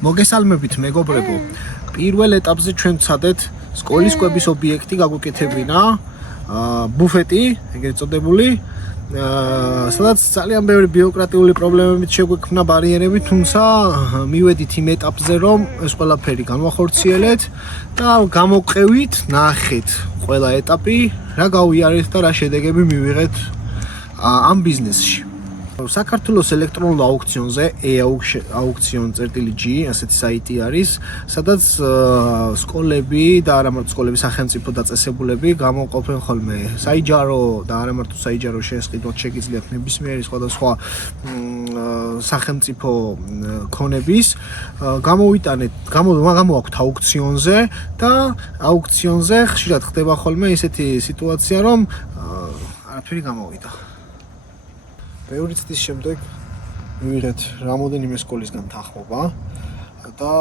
მოგესალმებით მეგობრებო. პირველ ეტაპზე ჩვენ ვცადეთ სკოლის კვების ობიექტი გაგვეკეთებინა, ბუფეტი, ეგრეთ წოდებული. სადაც ძალიან ბევრი ბიუროკრატიული პრობლემებით შეგვექმნა ბარიერები, თუმცა მივედით იმ ეტაპზე, რომ ეს ყველაფერი განვახორციელეთ და გამოვყევით, ნახეთ ყველა ეტაპი, რა გავიარეთ და რა შედეგები მივიღეთ ამ ბიზნესში. საქართველოს ელექტრონულ აუქციონზე e-auktion.g ასეთი საიტი არის, სადაც სკოლები და არა მარტო სკოლები, სახელმწიფო დაწესებულები გამოყოფენ ხოლმე საიჯარო და არა მარტო საიჯარო შესყიდვად შეგიძლიათ ნებისმიერი სხვადასხვა სახელმწიფო ქონების გამოვიტანეთ, გამოაქვთ აუქციონზე და აუქციონზე ხშირად ხდება ხოლმე ისეთი სიტუაცია, რომ არაფერი გამოვიდა. ბევრი წლის შემდეგ მივიღეთ რამოდენიმე სკოლისგან თანხმობა და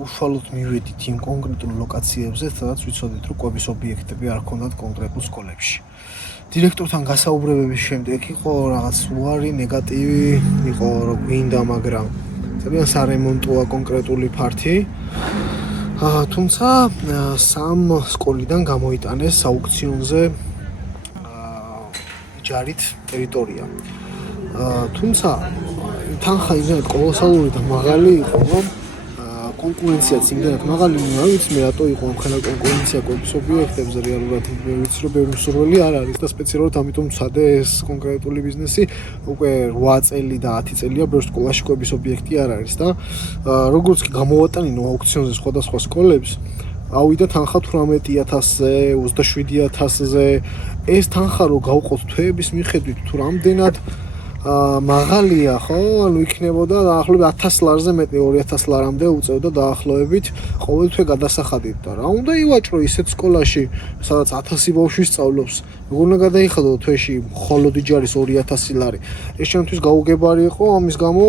უშუალოდ მივედით იმ კონკრეტულ ლოკაციებზე, სადაც ვიცოდით, რომ კვების ობიექტები არ ჰქონდათ კონკრეტულ სკოლებში. დირექტორთან გასაუბრებების შემდეგ იყო რაღაც უარი, ნეგატივი, იყო რომ გვინდა, მაგრამ ძალიან სარემონტოა კონკრეტული ფართი. თუმცა სამ სკოლიდან გამოიტანეს აუქციონზე ჯარით ტერიტორია. თუმცა თანხა იმდენად კოლოსალური და მაღალი იყო, რომ კონკურენციაც იმდენად მაღალი, არ ვიცი მე რატო იყო ამხელა კონკურენცია კვების ობიექტებზე, რეალურად ვიცი რომ ბევრი მსურველი არ არის და სპეციალურად ამიტომ ვცადე ეს კონკრეტული ბიზნესი უკვე 8 წელი და 10 წელია ბევრ სკოლაში კვების ობიექტი არ არის და როგორც კი გამოვატანინო აუქციონზე სხვადასხვა სკოლებს, ავიდა თანხა 18,000-ზე, 27,000-ზე. ეს თანხა რო გავყოთ თვეების მიხედვით თუ რამდენად მაღალია, ხო? ანუ იქნებოდა დაახლოებით 1000 ლარზე მეტი, 2000 ლარამდე უწევდა დაახლოებით ყოველ თვე გადასახადით და რა უნდა ივაჭრო ისეთ სკოლაში, სადაც 1000 ბავშვი სწავლობს. როგორ უნდა გადაიხადო თვეში მხოლოდ იჯარის 2000 ლარი. ეს ჩემთვის გაუგებარი იყო, ამის გამო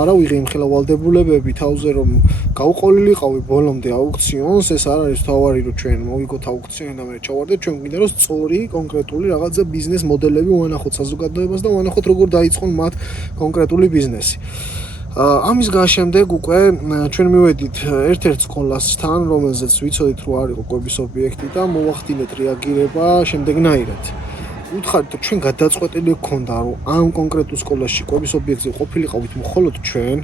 არა ვიღე იმხელა ვალდებულებები თავზე რომ გავყოლილიყავი ბოლომდე აუქციონს, ეს არ არის თავარი რომ ჩვენ მოვიგოთ აუქციონი და მე ჩავარდეთ, ჩვენ გვინდა რომ სწორი კონკრეტული რაღაცა ბიზნეს მოდელები ვანახოთ საზოგადოებას და ვანახოთ როგორ დაიწყონ მათ კონკრეტული ბიზნესი. ამის შემდეგ უკვე ჩვენ მივედით ერთ-ერთ სკოლასთან, რომელზეც ვიცოდით რომ არ იყო კვების ობიექტი და მოვახდინეთ რეაგირება შემდეგნაირად. უთხარით რომ ჩვენ გადაწყვეტილი გქონდა რომ ამ კონკრეტულ სკოლაში კვების ობიექტზე ყოფილიყავით მხოლოდ ჩვენ.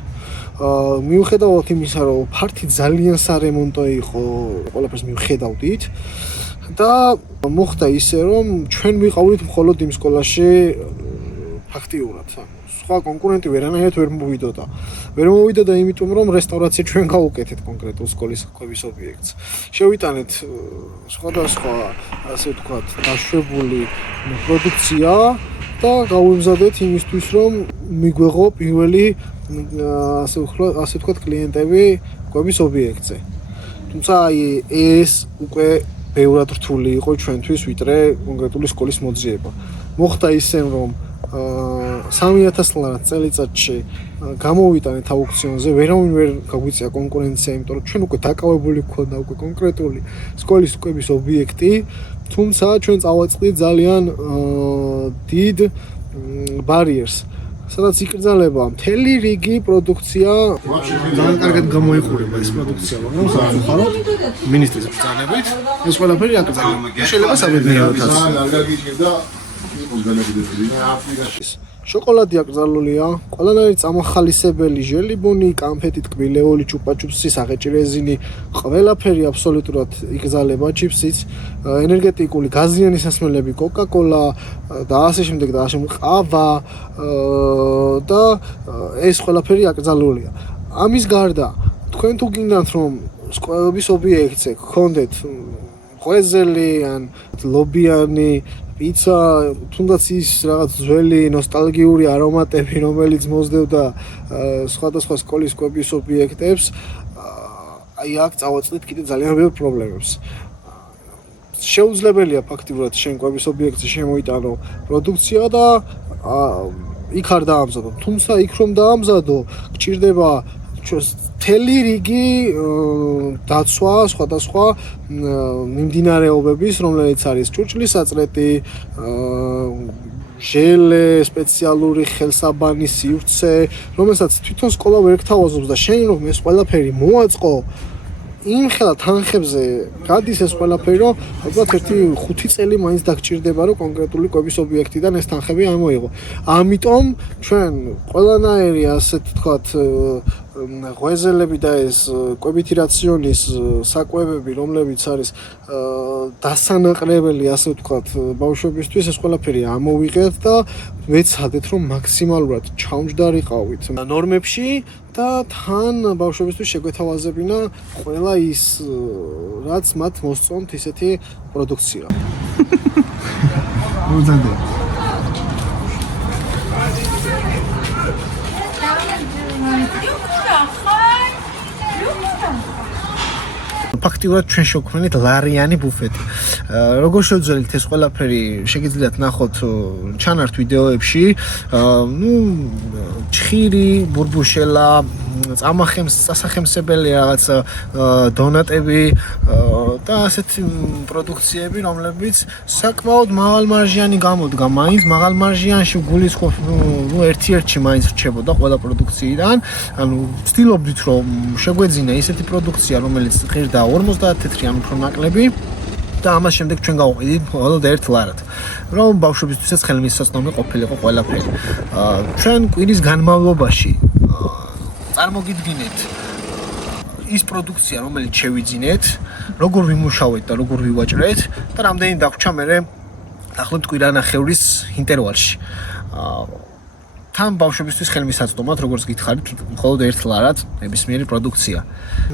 მიუხედავად იმისა რომ ფართი ძალიან სარემონტო იყო, ყველაფერს მივხედავდით და მოხდა ისე რომ ჩვენ ვიყავით მხოლოდ იმ სკოლაში ფაქტიურად. სხვა კონკურენტი ვერანაირად ვერ მოვიდოდა. ვერ მოვიდოდა იმიტომ რომ რესტავრაცია ჩვენ გავუკეთეთ კონკრეტულ სკოლის კვების ობიექტს. შევიტანეთ სხვადასხვა ასე ვთქვათ დაშვებული პროდუქცია და გავიმზადეთ იმისთვის რომ მიგვეღო პირველი ასე ვთქვათ კლიენტები კვების ობიექტზე. თუმცა ეს უკვე ბევრად რთული იყო ჩვენთვის ვიდრე კონკრეტული სკოლის მოძიება. მოხდა ისე რომ 3000 ლარად წელიწადში გამოვიტანეთ აუქციონზე, ვერავინ ვერ გაგვიწია კონკურენცია, იმიტომ რომ ჩვენ უკვე დაკავებული გვქონდა უკვე კონკრეტული სკოლის კვების ობიექტი, თუმცა ჩვენ წავაწყდით ძალიან დიდ ბარიერს, სადაც იკრძალება მთელი რიგი პროდუქცია. ძალიან კარგად გამოიყურება ეს პროდუქცია, მაგრამ სამწუხაროდ მინისტრის ბრძანებით ეს ყველაფერი აკრძალება. შეიძლება საბედნიეროთაც. შოკოლადი აკრძალულია, ყველანაირი წამახალისებელი, ჟელიბონი, კანფეტი, ტკბილეული, ჩუპა-ჩუპსი, საღეჭი რეზინი, ყველაფერი აბსოლუტურად იკრძალება, ჩიფსიც, ენერგეტიკული, გაზიანი სასმელები, კოკა-კოლა და ასე შემდეგ და ასე ყავა და ეს ყველაფერი აკრძალულია. ამის გარდა, თქვენ თუ გინდათ რომ კვების ობიექტზე გქონდეთ ღვეზელი ან ლობიანი პიცა, თუნდაც ის რაღაც ძველი ნოსტალგიური არომატები, რომელიც მოსდევდა სხვადასხვა სკოლის კვების ობიექტებს, აი აქ წავაწყდით კიდე ძალიან ბევრ პრობლემებს. შეუძლებელია ფაქტიურად შენ კვების ობიექტზე შემოიტანო პროდუქცია და იქ არ დაამზადო. თუმცა იქ რომ დაამზადო, გჭირდება მთელი რიგი დაცვა სხვადასხვა მიმდინარეობების, რომელიც არის ჭურჭლის აწრეტი, ჟელე, სპეციალური ხელსაბანი, სივრცე, რომელსაც თვითონ სკოლა ვერ გთავაზობს და შენ რომ ეს ყველაფერი მოაწყო იმ ხელა თანხებზე გადის ეს ყველაფერი, რომ ალბათ 1-5 წელი მაინც დაგჭირდება, რომ კონკრეტული კვების ობიექტიდან ეს თანხები ამოიღო. ამიტომ ჩვენ ყველანაირი ასეთ თქვათ ღვეზელები და ეს კვებითი რაციონის საკვებები, რომლებიც არის დასანაყრებელი, ასე ვთქვათ, ბავშვებისთვის, ეს ყველაფერი ამოვიღეთ და ვეცადეთ, რომ მაქსიმალურად ჩაუმჯდარიყავით ნორმებში და თან ბავშვებისთვის შეგვეთავაზებინა ყველა ის, რაც მათ მოსწონთ ისეთი პროდუქცია. მოგზადე. ფაქტიურად ჩვენ შევქმნით ლარიანი ბუფეტი. Როგორ შევძველით ეს ყველაფერი, შეგიძლიათ ნახოთ ჩანართ ვიდეოებში, ჩხირი, ბურბუშელა, სასახემსებელი რაღაც დონატები და ასეთი პროდუქციები, რომლებიც საკმაოდ მაღალმარჟიანი გამოდგა. მაინც მაღალმარჟიანში გულისხმობ, ერთ-ერთში მაინც რჩებოდა ყველა პროდუქციიდან. ანუ ვცდილობდით, რომ შეგვეძინა ისეთი პროდუქცია, რომელიც ღირდა 50 თეთრი ან უფრო ნაკლები და ამას შემდეგ ჩვენ გავყიდით მხოლოდ ერთ ლარად, რომ ბავშვებისთვისაც ხელმისაწვდომი ყოფილიყო ყველაფერი. ჩვენ კვირის განმავლობაში წარმოგიდგინეთ ის პროდუქცია, რომელიც შევიძინეთ, როგორ ვიმუშავეთ და როგორ ვივაჭრეთ და რამდენი დაგვრჩა მერე დაახლოებით კვირანახევრის ინტერვალში. თან ბავშვებისთვის ხელმისაწვდომად, როგორც გითხარით, მხოლოდ ერთ ლარად ნებისმიერი პროდუქცია.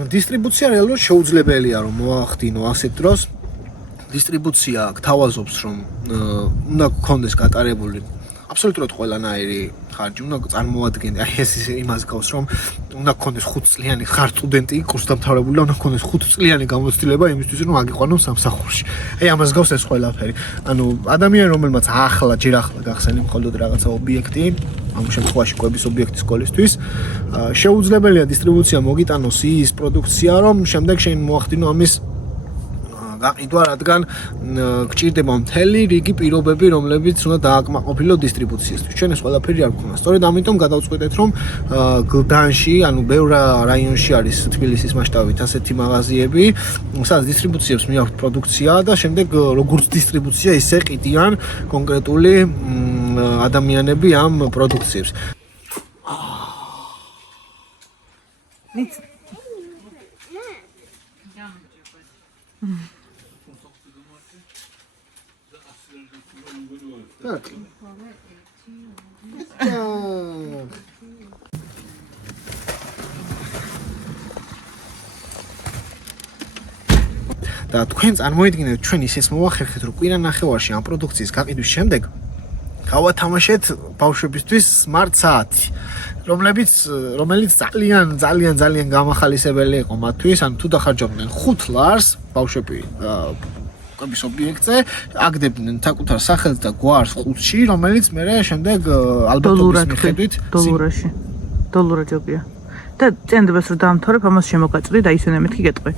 დისტრიბუცია რეალურად შეუძლებელია, რომ მოახდინო ასეთ დროს. დისტრიბუცია გთავაზობს, რომ უნდა გქონდეს გატარებული აბსოლუტურად ყველანაირი ხარჯი, უნდა წარმოადგენდეს, აი ეს იმას გავს, რომ უნდა გქონდეს 5 წლიანი ხარ სტუდენტი, კურსდამთავრებული და უნდა გქონდეს 5 წლიანი გამოცდილება იმისთვის, რომ აგიყვანოს სამსახურში. აი ამას გავს ეს ყველაფერი. ანუ ადამიანი, რომელმაც ჯერ ახლა გახსენე მხოლოდ რაღაცა ობიექტი, ამ შემთხვევაში კვების ობიექტი სკოლისთვის, შეუძლებელია დისტრიბუცია მოგიტანოს ის პროდუქცია, რომ შემდეგ შენ მოახდინო ამის გაყიდვა, რადგან გჭირდება მთელი რიგი პირობები, რომლებიც უნდა დააკმაყოფილო დისტრიბუციისთვის. ჩვენ ეს ყველაფერი არ გქონდა. სწორედ ამიტომ გადავწყვეტეთ, რომ გლდანში, ანუ ბევრ რაიონში არის თბილისის მასშტაბით ასეთი მაღაზიები, სადაც დისტრიბუციებს მიაქვთ პროდუქცია და შემდეგ როგორც დისტრიბუცია, ისე ყიდიან კონკრეტული ადამიანები ამ პროდუქციებს. Так. და თქვენ წარმოიდგინეთ, ჩვენ ისეს მოვახერხეთ, რომ კვირანახევარში ამ პროდუქციის გაყიდვის შემდეგ გავათამაშეთ ბავშვებისთვის smart საათი, რომელიც ძალიან გამახალისებელი იყო მათთვის, ანუ თუ დახარჯავდნენ 5 ლარს ბავშვები კვების ობიექტზე, აგდებდნენ საკუთარ სახელს და გვარს ხუთში, რომელიც მე შემდეგ ალბათობის მიხედვით დოლურად ჯობია. და წენდებას რომ დაამთავრებ, ამას შემოგაწვდი და ისინი მეთქი გეტყვი.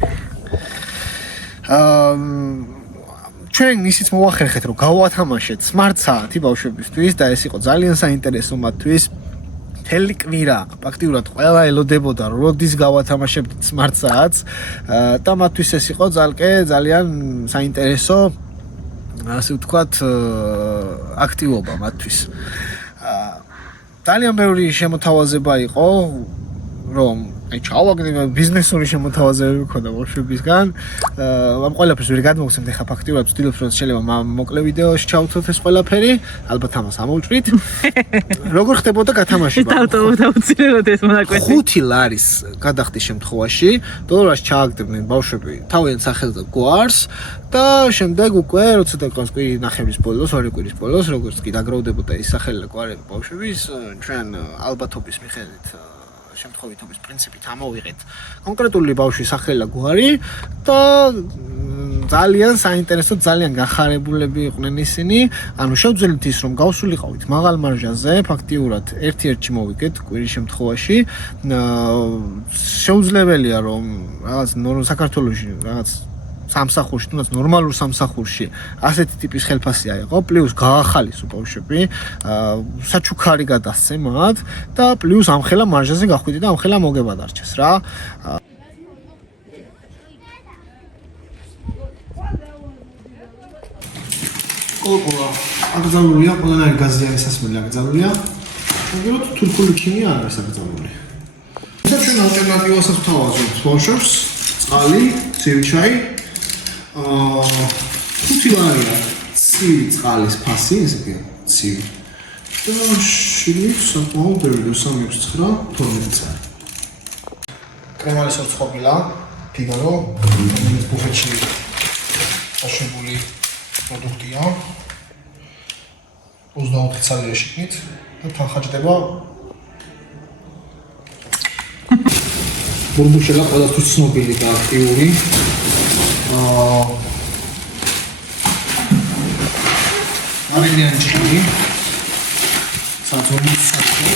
ჩვენ ისიც მოვახერხეთ, რომ გავათამაშეთ smart საათი ბავშვებისთვის და ეს იყო ძალიან საინტერესო მათთვის. მთელი კვირა ფაქტიურად ყველა ელოდებოდა, როდის გავათამაშებთ smart საათს და მათთვის ეს იყო ძალიან საინტერესო, ასე ვთქვათ, აქტივობა მათთვის. ძალიან ბევრი შემოთავაზება იყო, რომ აი ჩავაგდებ ბიზნესური შემოთავაზებები მქონდა ბავშვებისგან. ამ ყველაფერს ვერ გადმოვხსენთ, ხა ფაქტიურად ვცდილობთ, რომ შეიძლება მოკლე ვიდეოში ჩავთვალოთ ეს ყველაფერი, ალბათ ამას ამოვჭრით. როგორ ხდებოდა გათამაშება? დავუცილებლად ეს მონაკვეთი. 5 ლარის გადახდის შემთხვევაში დოლარს ჩააგდებდნენ ბავშვები თავიანთ სახელს და გვარს და შემდეგ უკვე როცა დაიყვანს კვირინახევრის ბოლოს, ორი კვირის ბოლოს, როგორც კი დაგროვდებოდა ის სახელი და გვარი ბავშვების, ჩვენ ალბათობის მიხედვით შემთხვევითობის პრინციპით ამოვიღეთ კონკრეტული ბავშვის სახელი და გვარი და ძალიან საინტერესო, ძალიან გახარებულები იყვნენ ისინი. ანუ შევძველით ის, რომ გავსულიყავით მაღალ მარჟაზე, ფაქტიურად ერთ-ერთში მოვიგეთ კვირის შემთხვევაში. შეუძლებელია, რომ რაღაც საქართველოში რაღაც სამსახურში, თუნდაც ნორმალურ სამსახურში ასეთი ტიპის ხელფასი აიღო, პლუს გაახალის ბავშვები, საჩუქარი გადასცე მათ და პლუს ამხელა მარჟაზე გახვიდე და ამხელა მოგება დარჩეს რა. ყოლა აკრძალულია, ყველანაირი გაზიანი სასმელი აკრძალულია. მოგებოთ თურქული ქიმია არ არის აკრძალული. და ჩვენ ალტერნატივასაც ვთავაზობთ ბავშვებს, წყალი, ცივი ჩაი. ხუთი ლარია ცივი წყალის ფასი, ესე იგი ცივი. და შიგნით საკმაოდ ბევრი 369 წელი. კრემალის ოცხობილა, ფიგარო, რომელიც ბუფეტში აშვებული პროდუქტია. 24 წელია შიგნით და თანხაჭდება. ბურბუშელა ყველასთვის ცნობილი და აქტიური. არენიანი ჭირი. საძოვრის საქმე.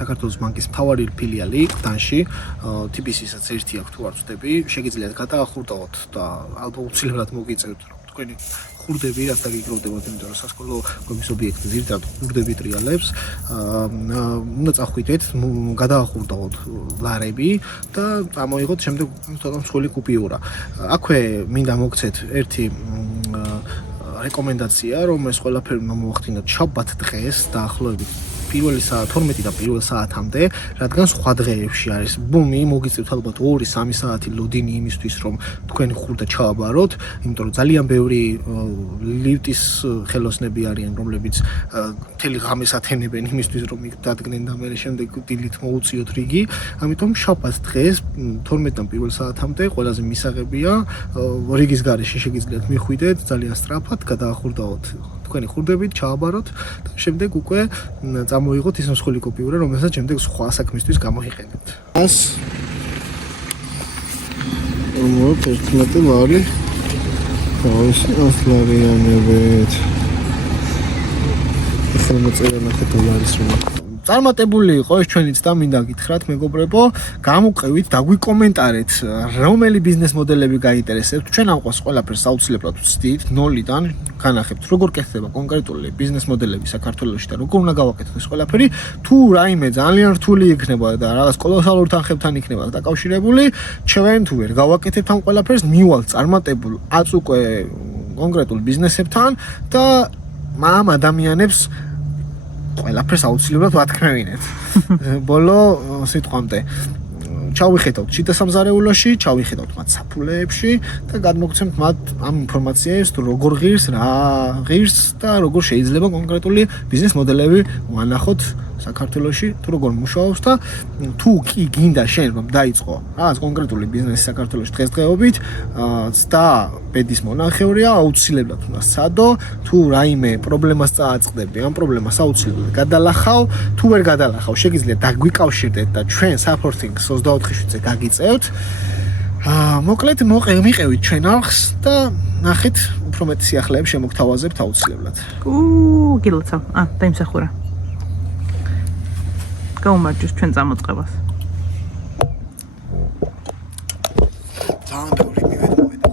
საქართველოს ბანკის მთავარი ფილიალი გდანში, TBC-საც ერთი აქვს თუ არ ვწდები, შეგიძლიათ გადაახურდოთ და ალბათ უცილებლად მოგიწევთ რომ თქვენი ხურდები რაც დაგიგროვდებათ, იმიტომ რომ სასკოლო გოგის ობიექტი ზირთად ხურდები ტრიალებს, უნდა წახვიდეთ, გადაახურდოთ ლარები და წამოიღოთ შემდეგ ცოტა მსხვილი კუპიურა. აქვე მინდა მოგცეთ ერთი რეკომენდაცია, რომ ეს ყველაფერი მომახდინოთ შაბათ დღეს დაახლოებით 1 საათ 12 და 1 საათამდე, რადგან სხვა დღეებში არის ბუმი, მოგიწევთ ალბათ 2-3 საათი ლოდინი იმისთვის, რომ თქვენი ხურდა ჩააბაროთ, იმიტომ რომ ძალიან ბევრი ლიფტის ხელოსნები არიან, რომლებიც მთელი ღამეს ათენებენ იმისთვის, რომ დადგნენ და მერე შემდეგ დილით მოუწიოთ რიგი. ამიტომ შაბათ დღეს 12-დან 1 საათამდე ყველაზე მისაღებია, რიგის გარეშე შეგიძლიათ მიხვიდეთ ძალიან სწრაფად, გადაახურდაოთ თქვენი ხურდებით, ჩააბაროთ და შემდეგ უკვე წამოიღოთ ის მსხვილი კუპიურა, რომელსაც შემდეგ სხვა საქმისთვის გამოიყენებთ. 11 ლარი. თავისი 100 ლარიანებით. ახლა მოწერა ნახე დოლარის რომ წარმატებული იყო ეს ჩვენი ცდა, მინდა გითხრათ მეგობრებო, გამოყევით, დაგვიკომენტარეთ, რომელი ბიზნეს მოდელები გაინტერესებთ. ჩვენ ამ ყველაფერს აუცილებლად ვცდით 0-დან, განახებთ, როგორ კეთდება კონკრეტული ბიზნეს მოდელები საქართველოში და როგორ უნდა გავაკეთოთ ეს ყველაფერი. თუ რაიმე ძალიან რთული იქნება და რაღაც კოლოსალურ თანხებთან იქნება დაკავშირებული, ჩვენ თუ ვერ გავაკეთებთ ამ ყველაფერს, მივალთ წარმატებულ აწუკვე კონკრეტულ ბიზნესებთან და ამ ადამიანებს ყველაფერს აუცილებლად ვათქმევინეთ. ბოლო სიტყვამდე ჩავიხედავთ შიდა სამზარეულოში, ჩავიხედავთ მათ საფულეებში და გადმოგცემთ მათ ამ ინფორმაციას, თუ როგორ ღირს, რა ღირს და როგორ შეიძლება კონკრეტული ბიზნეს მოდელები ვანახოთ საქართველოში, თუ როგორ მუშაობს და თუ კი გინდა შენ რომ დაიწყო რაღაც კონკრეტული ბიზნესი საქართველოში დღესდღეობით, და ბედის მონახევრია, აუცილებლად უნდა სცადო, თუ რაიმე პრობლემას წააწყდები, ამ პრობლემას აუცილებლად გადალახავ, თუ ვერ გადალახავ, შეგიძლიათ დაგვიკავშირდეთ და ჩვენ supporting-ს 24/7-ზე გაგიწევთ. მოკლედ მიყევით ჩვენ არხს და ნახეთ, უფრო მეტი სიახლეებს შემოგთავაზებთ აუცილებლად. გილოცავ. დაიმსახურა. გაუმარჯოს ჩვენ წამოწყებას. ძალიან ბევრი მივედმოვედა.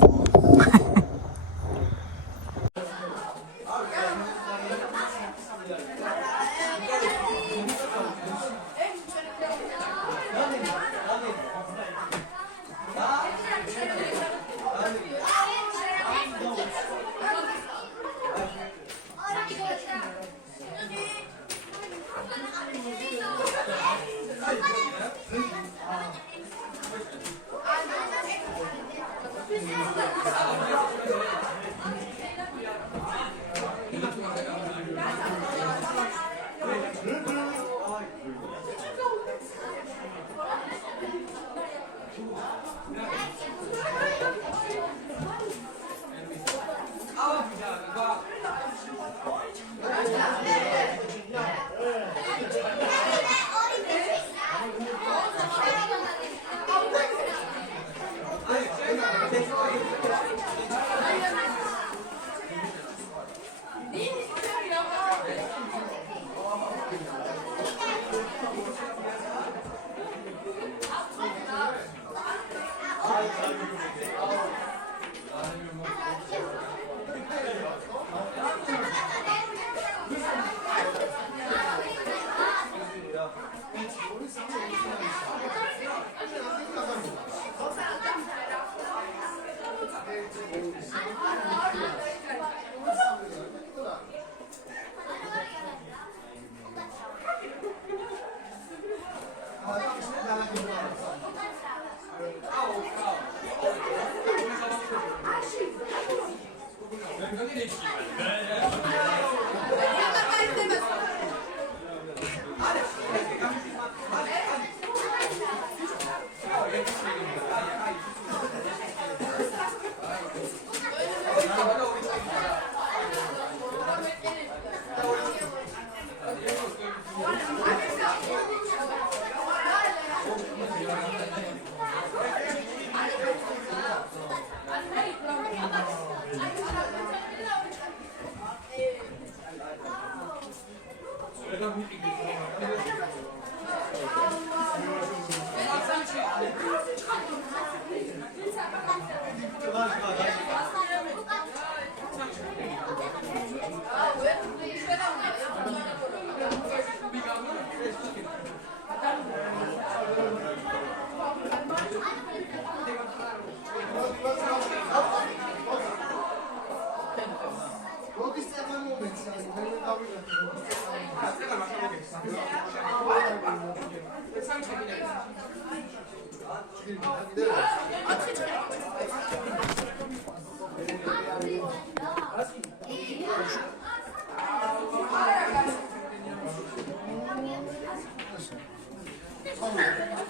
Come on.